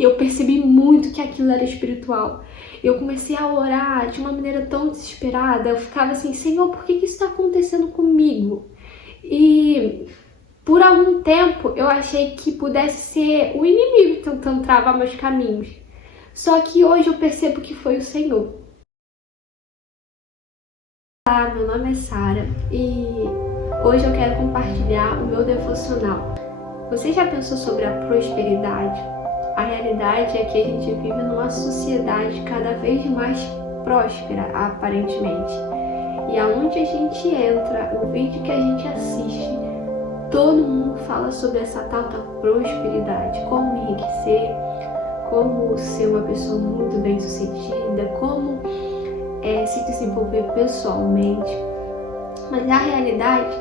Eu percebi muito que aquilo era espiritual. Eu comecei a orar de uma maneira tão desesperada. Eu ficava assim, Senhor, por que isso está acontecendo comigo? E por algum tempo eu achei que pudesse ser o inimigo tentando travar meus caminhos. Só que hoje eu percebo que foi o Senhor. Olá, meu nome é Sara e hoje eu quero compartilhar o meu devocional. Você já pensou sobre a prosperidade? A realidade é que a gente vive numa sociedade cada vez mais próspera, aparentemente. E aonde a gente entra, o vídeo que a gente assiste, todo mundo fala sobre essa tal da prosperidade, como enriquecer, como ser uma pessoa muito bem-sucedida, como se desenvolver pessoalmente. Mas a realidade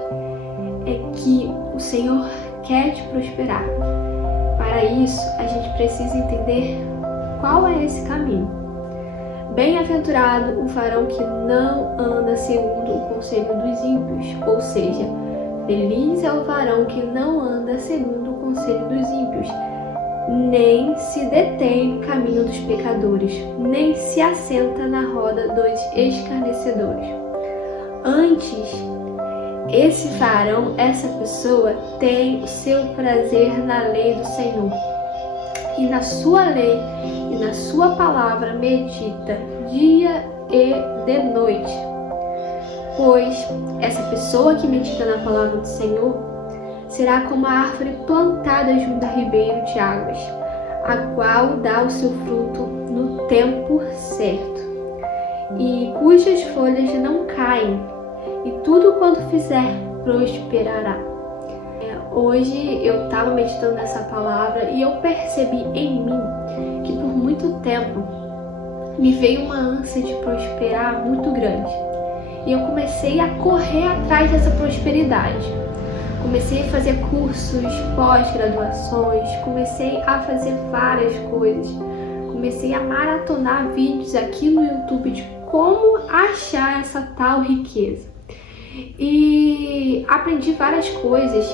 é que o Senhor quer te prosperar. Para isso, a gente precisa entender qual é esse caminho. Bem-aventurado o varão que não anda segundo o conselho dos ímpios, ou seja, feliz é o varão que não anda segundo o conselho dos ímpios, nem se detém no caminho dos pecadores, nem se assenta na roda dos escarnecedores. Antes, esse varão, essa pessoa, tem o seu prazer na lei do Senhor. E na sua lei e na sua palavra medita dia e de noite. Pois essa pessoa que medita na palavra do Senhor será como a árvore plantada junto a ribeiro de águas, a qual dá o seu fruto no tempo certo, e cujas folhas não caem, e tudo quanto fizer prosperará. Hoje eu estava meditando nessa palavra e eu percebi em mim que por muito tempo me veio uma ânsia de prosperar muito grande. E eu comecei a correr atrás dessa prosperidade. Comecei a fazer cursos, pós-graduações, comecei a fazer várias coisas. Comecei a maratonar vídeos aqui no YouTube de como achar essa tal riqueza. E aprendi várias coisas,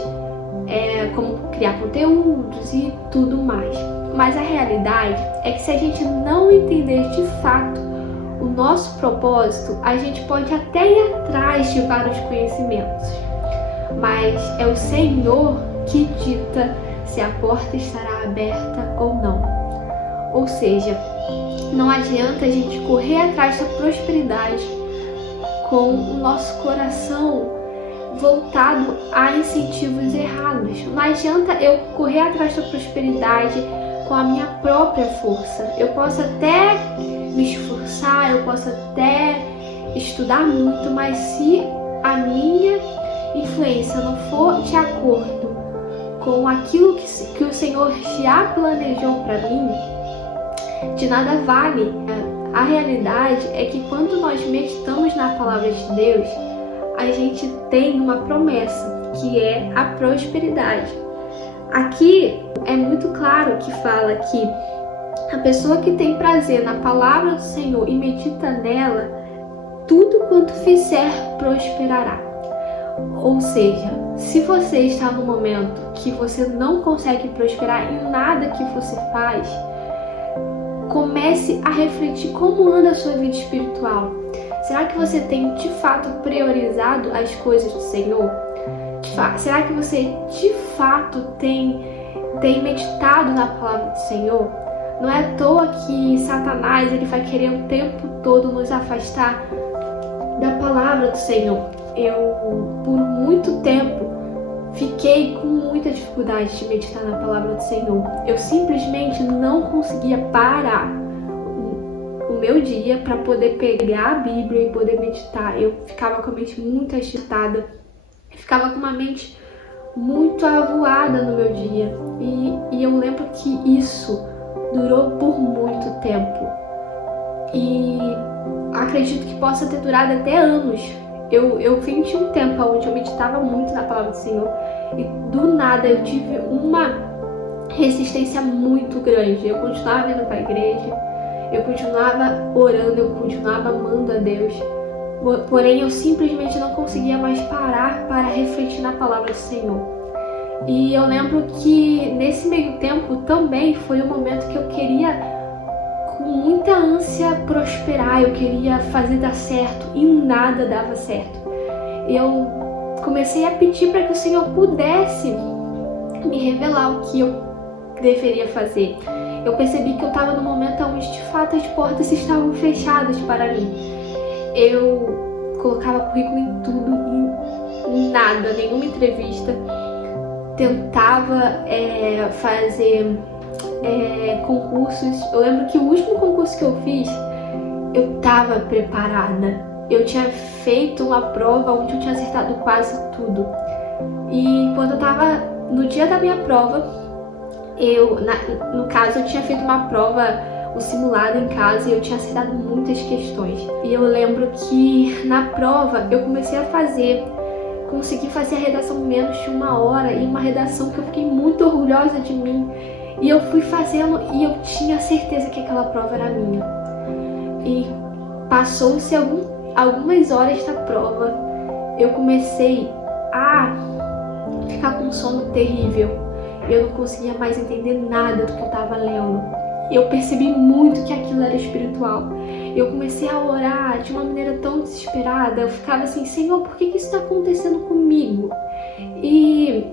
como criar conteúdos e tudo mais. Mas a realidade é que se a gente não entender de fato o nosso propósito, a gente pode até ir atrás de vários conhecimentos. Mas é o Senhor que dita se a porta estará aberta ou não. Ou seja, não adianta a gente correr atrás da prosperidade com o nosso coração voltado a incentivos errados. Não adianta eu correr atrás da prosperidade com a minha própria força. Eu posso até me esforçar, eu posso até estudar muito, mas se a minha influência não for de acordo com aquilo que o Senhor já planejou para mim, de nada vale. A realidade é que quando nós meditamos na palavra de Deus, a gente tem uma promessa, que é a prosperidade. Aqui é muito claro que fala que a pessoa que tem prazer na palavra do Senhor e medita nela, tudo quanto fizer prosperará. Ou seja, se você está no momento que você não consegue prosperar em nada que você faz, comece a refletir como anda a sua vida espiritual. Será que você tem de fato priorizado as coisas do Senhor? Será que você de fato tem meditado na palavra do Senhor? Não é à toa que Satanás ele vai querer o tempo todo nos afastar da palavra do Senhor. Eu, por muito tempo, fiquei com muita dificuldade de meditar na palavra do Senhor. Eu simplesmente não conseguia parar o meu dia para poder pegar a Bíblia e poder meditar. Eu ficava com a mente muito agitada, ficava com uma mente muito avoada no meu dia. E eu lembro que isso durou por muito tempo. E acredito que possa ter durado até anos. Eu vim de um tempo onde eu meditava muito na palavra do Senhor e do nada eu tive uma resistência muito grande. Eu continuava indo para a igreja, eu continuava orando, eu continuava amando a Deus, porém eu simplesmente não conseguia mais parar para refletir na palavra do Senhor. E eu lembro que nesse meio tempo também foi o momento que eu muita ânsia prosperar, eu queria fazer dar certo e nada dava certo. Eu comecei a pedir para que o Senhor pudesse me revelar o que eu deveria fazer. Eu percebi que eu estava no momento onde de fato as portas estavam fechadas para mim. Eu colocava currículo em tudo, em nada, nenhuma entrevista. Tentava fazer concursos. Eu lembro que o último concurso que eu fiz, eu estava preparada. Eu tinha feito uma prova onde eu tinha acertado quase tudo. E quando eu estava no dia da minha prova, no caso, eu tinha feito uma prova, um simulado em casa, e eu tinha acertado muitas questões. E eu lembro que na prova eu comecei a consegui fazer a redação em menos de 1 hora, e uma redação que eu fiquei muito orgulhosa de mim. E eu fui fazendo e eu tinha certeza que aquela prova era minha. E passou-se algumas horas da prova, eu comecei a ficar com um sono terrível. Eu não conseguia mais entender nada do que eu estava lendo. Eu percebi muito que aquilo era espiritual. Eu comecei a orar de uma maneira tão desesperada. Eu ficava assim, Senhor, por que isso está acontecendo comigo? E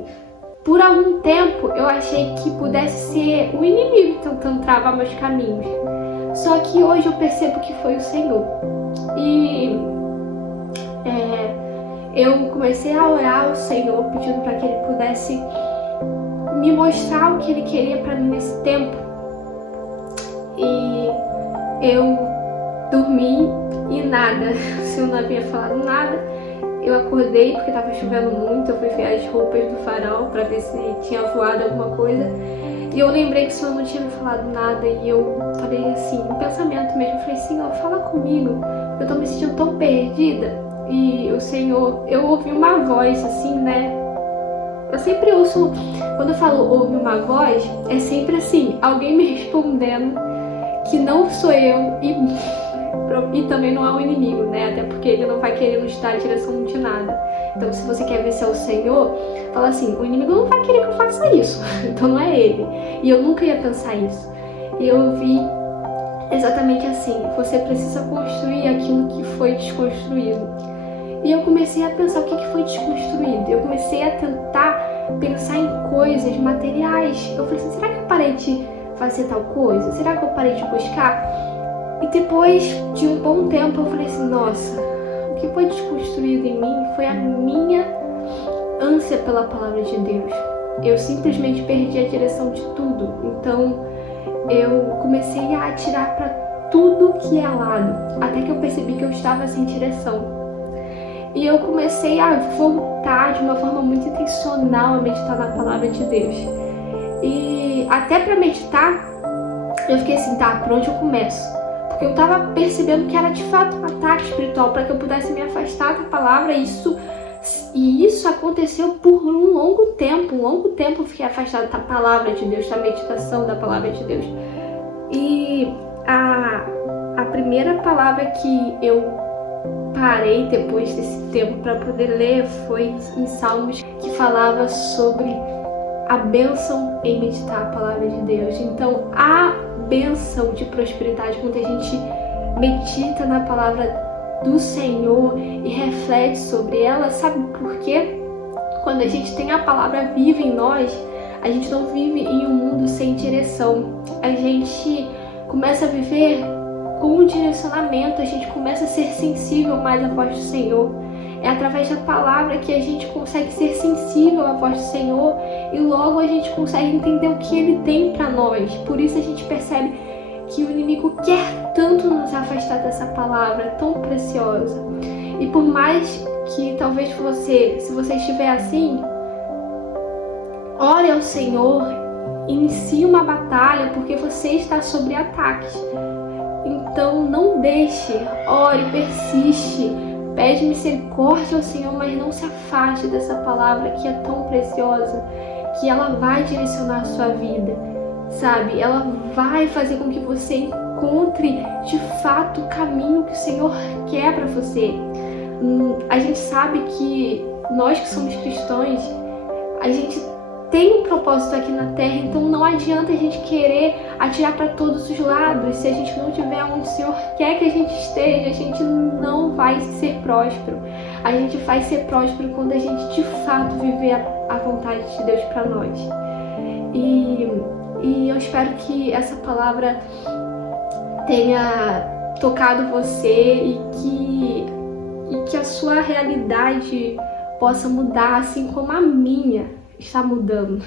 por algum tempo eu achei que pudesse ser o inimigo tentando travar meus caminhos. Só que hoje eu percebo que foi o Senhor. E eu comecei a orar ao Senhor, pedindo para que Ele pudesse me mostrar o que Ele queria para mim nesse tempo. E eu dormi e nada. Se eu não havia falado nada, eu acordei porque estava chovendo muito. Eu fui ver as roupas do farol para ver se tinha voado alguma coisa. E eu lembrei que o Senhor não tinha me falado nada. E eu falei assim, em pensamento mesmo, eu falei, Senhor, fala comigo. Eu tô me sentindo tão perdida. E o Senhor, eu ouvi uma voz assim, né? Eu sempre ouço, quando eu falo ouve uma voz, é sempre assim, alguém me respondendo que não sou eu e também não é um inimigo, né? Até porque ele não vai querer nos dar direção de nada. Então, se você quer ver se é o Senhor, fala assim, o inimigo não vai querer que eu faça isso, então não é ele. E eu nunca ia pensar isso. E eu ouvi exatamente assim, você precisa construir aquilo que foi desconstruído. E eu comecei a pensar o que foi desconstruído. Eu comecei a tentar pensar em coisas materiais. Eu falei assim, será que eu parei de fazer tal coisa? Será que eu parei de buscar? E depois de um bom tempo eu falei assim, nossa, o que foi desconstruído em mim foi a minha ânsia pela palavra de Deus. Eu simplesmente perdi a direção de tudo. Então eu comecei a atirar para tudo que é lado, até que eu percebi que eu estava sem direção. E eu comecei a voltar de uma forma muito intencional a meditar na palavra de Deus. E até para meditar, eu fiquei assim, tá, por onde eu começo? Porque eu tava percebendo que era de fato um ataque espiritual para que eu pudesse me afastar da palavra. E isso aconteceu por um longo tempo. Eu fiquei afastada da palavra de Deus, da meditação da palavra de Deus. E a primeira palavra que eu parei depois desse tempo para poder ler foi em Salmos, que falava sobre a bênção em meditar a palavra de Deus. Então, a bênção de prosperidade, quando a gente medita na palavra do Senhor e reflete sobre ela, sabe por quê? Quando a gente tem a palavra viva em nós, a gente não vive em um mundo sem direção. A gente começa a viver com um direcionamento, a gente começa a ser sensível mais à voz do Senhor. É através da palavra que a gente consegue ser sensível à voz do Senhor e logo a gente consegue entender o que Ele tem para nós. Por isso a gente percebe que o inimigo quer tanto nos afastar dessa palavra tão preciosa. E por mais que talvez se você estiver assim, ore ao Senhor, inicie uma batalha, porque você está sob ataques. Então não deixe, ore, persiste, pede misericórdia ao Senhor, mas não se afaste dessa palavra que é tão preciosa, que ela vai direcionar a sua vida, sabe? Ela vai fazer com que você encontre de fato o caminho que o Senhor quer para você. A gente sabe que nós que somos cristãos, a gente tem um propósito aqui na Terra, então não adianta a gente querer atirar para todos os lados. Se a gente não tiver onde o Senhor quer que a gente esteja, a gente não vai ser próspero. A gente vai ser próspero quando a gente de fato viver a vontade de Deus para nós. E eu espero que essa palavra tenha tocado você e que a sua realidade possa mudar, assim como a minha está mudando.